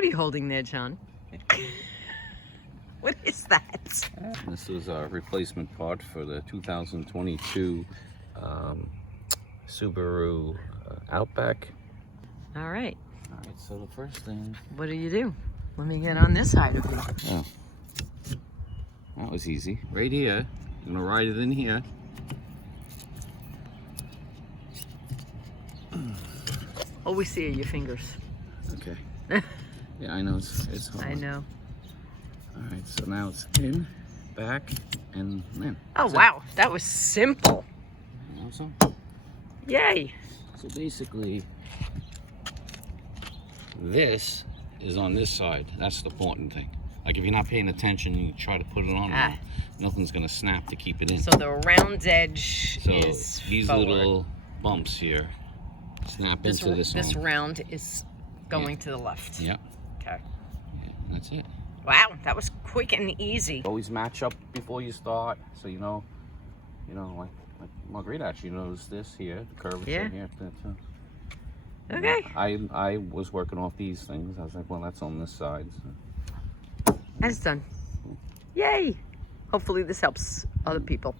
What are you holding there, John? What is that? This was a replacement part for the 2022 Subaru Outback. All right. All right, so the first thing... What do you do? Let me get on this side of it. Oh, that was easy. Right here, I'm gonna ride it in here. All we see are your fingers. Okay. Yeah, I know it's hard. I know. All right, so now it's in, back, and in. Oh, wow. That was simple. Awesome. Yay. So basically, this is on this side. That's the important thing. Like if you're not paying attention, you try to put it on, nothing's gonna snap to keep it in. So the round edge is these forward. little bumps here snap into this one. This round is going to the left. Yeah. Okay. Yeah, that's it. Wow, that was quick and easy. Always match up before you start, so you know, like Marguerite actually knows this here, the curvature here. Too. Okay. I was working off these things. I was like, well, that's on this side. So. That's done. Yay. Hopefully this helps other people.